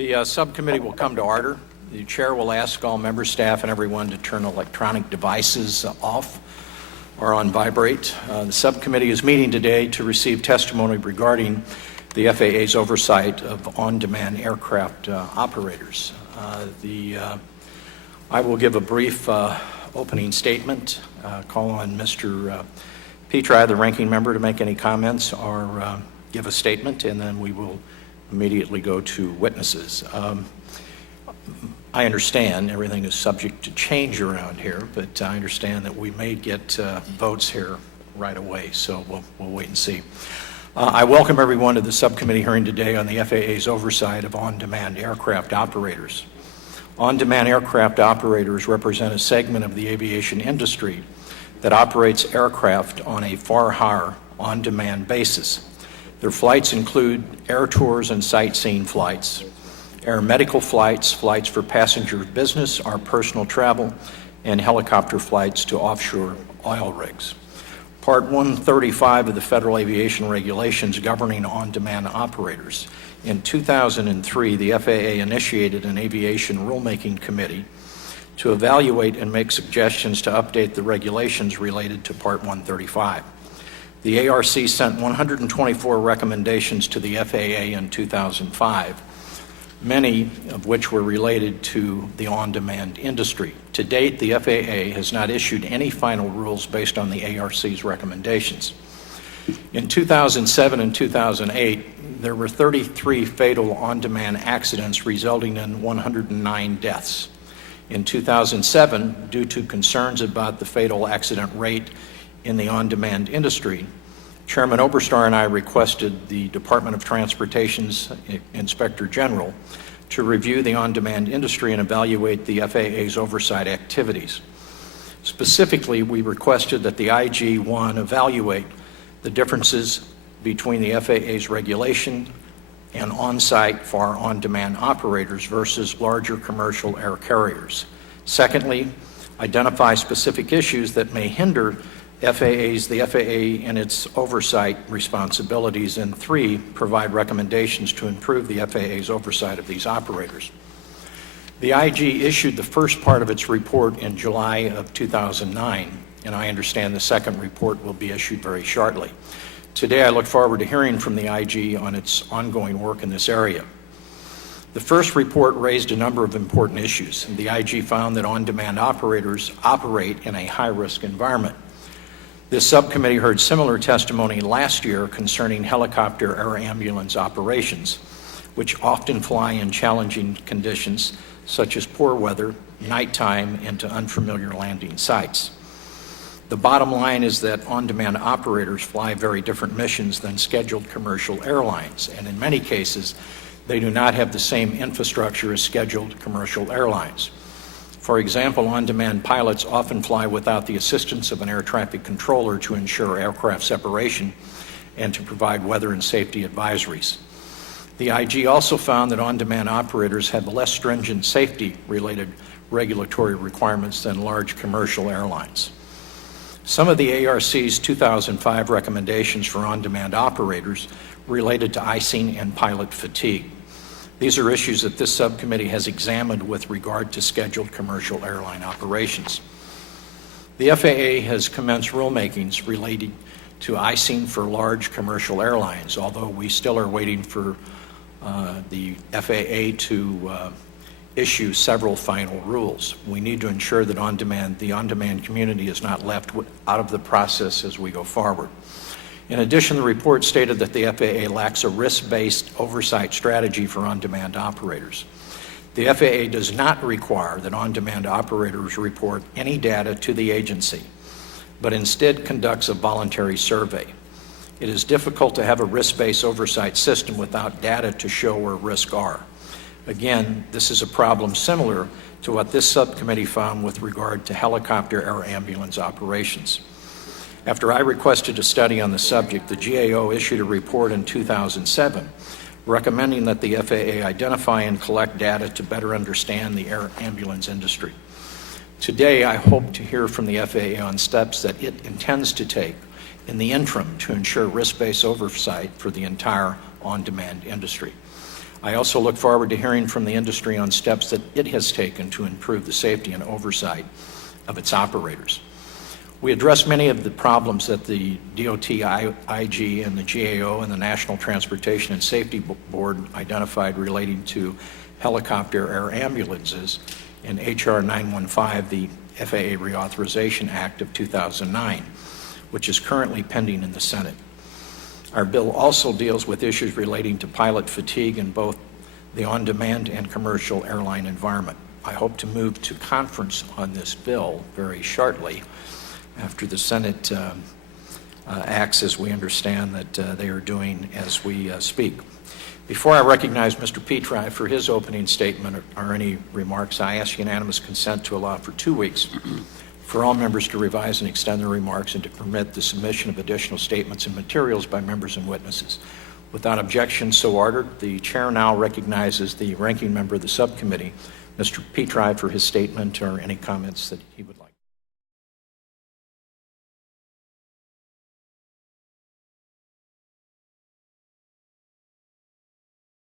The subcommittee will come to order. The chair will ask all member staff and everyone to turn electronic devices off or on vibrate. The subcommittee is meeting today to receive testimony regarding the FAA's oversight of on-demand aircraft operators. I will give a brief opening statement, call on Mr. Petri, the ranking member, to make any comments or give a statement, and then we will immediately go to witnesses. I understand everything is subject to change around here, but I understand that we may get votes here right away, so we'll wait and see. I welcome everyone to the subcommittee hearing today on the FAA's oversight of on-demand aircraft operators. On-demand aircraft operators represent a segment of the aviation industry that operates aircraft on a far higher on-demand basis. Their flights include air tours and sightseeing flights, air medical flights, flights for passenger business or personal travel, and helicopter flights to offshore oil rigs. Part 135 of the Federal Aviation Regulations governing on-demand operators. In 2003, the FAA initiated an aviation rulemaking committee to evaluate and make suggestions to update the regulations related to Part 135. The ARC sent 124 recommendations to the FAA in 2005, many of which were related to the on-demand industry. To date, the FAA has not issued any final rules based on the ARC's recommendations. In 2007 and 2008, there were 33 fatal on-demand accidents resulting in 109 deaths. In 2007, due to concerns about the fatal accident rate in the on-demand industry, Chairman Oversight and I requested the Department of Transportation's Inspector General to review the on-demand industry and evaluate the FAA's oversight activities. Specifically, we requested that the IG-1 evaluate the differences between the FAA's regulation and on-site for on-demand operators versus larger commercial air carriers. Secondly, identify specific issues that may hinder the FAA in its oversight responsibilities, and 3, provide recommendations to improve the FAA's oversight of these operators. The IG issued the first part of its report in July of 2009, and I understand the second report will be issued very shortly. Today, I look forward to hearing from the IG on its ongoing work in this area. The first report raised a number of important issues. The IG found that on-demand operators operate in a high-risk environment. This subcommittee heard similar testimony last year concerning helicopter air ambulance operations, which often fly in challenging conditions such as poor weather, nighttime, and to unfamiliar landing sites. The bottom line is that on-demand operators fly very different missions than scheduled commercial airlines, and in many cases, they do not have the same infrastructure as scheduled commercial airlines. For example, on-demand pilots often fly without the assistance of an air traffic controller to ensure aircraft separation and to provide weather and safety advisories. The IG also found that on-demand operators have less stringent safety-related regulatory requirements than large commercial airlines. Some of the ARC's 2005 recommendations for on-demand operators related to icing and pilot fatigue. These are issues that this subcommittee has examined with regard to scheduled commercial airline operations. The FAA has commenced rulemakings relating to icing for large commercial airlines, although we still are waiting for the FAA to issue several final rules. We need to ensure that the on-demand community is not left out of the process as we go forward. In addition, the report stated that the FAA lacks a risk-based oversight strategy for on-demand operators. The FAA does not require that on-demand operators report any data to the agency, but instead conducts a voluntary survey. It is difficult to have a risk-based oversight system without data to show where risks are. Again, this is a problem similar to what this subcommittee found with regard to helicopter air ambulance operations. After I requested a study on the subject, the GAO issued a report in 2007 recommending that the FAA identify and collect data to better understand the air ambulance industry. Today, I hope to hear from the FAA on steps that it intends to take in the interim to ensure risk-based oversight for the entire on-demand industry. I also look forward to hearing from the industry on steps that it has taken to improve the safety and oversight of its operators. We addressed many of the problems that the DOT IG and the GAO and the National Transportation and Safety Board identified relating to helicopter air ambulances in H.R. 915, the FAA Reauthorization Act of 2009, which is currently pending in the Senate. Our bill also deals with issues relating to pilot fatigue in both the on-demand and commercial airline environment. I hope to move to conference on this bill very shortly after the Senate acts as we understand that they are doing as we speak. Before I recognize Mr. Petri for his opening statement or any remarks, I ask unanimous consent to allow for 2 weeks for all members to revise and extend their remarks and to permit the submission of additional statements and materials by members and witnesses. Without objection so ordered, the chair now recognizes the ranking member of the subcommittee, Mr. Petri, for his statement or any comments that he would like.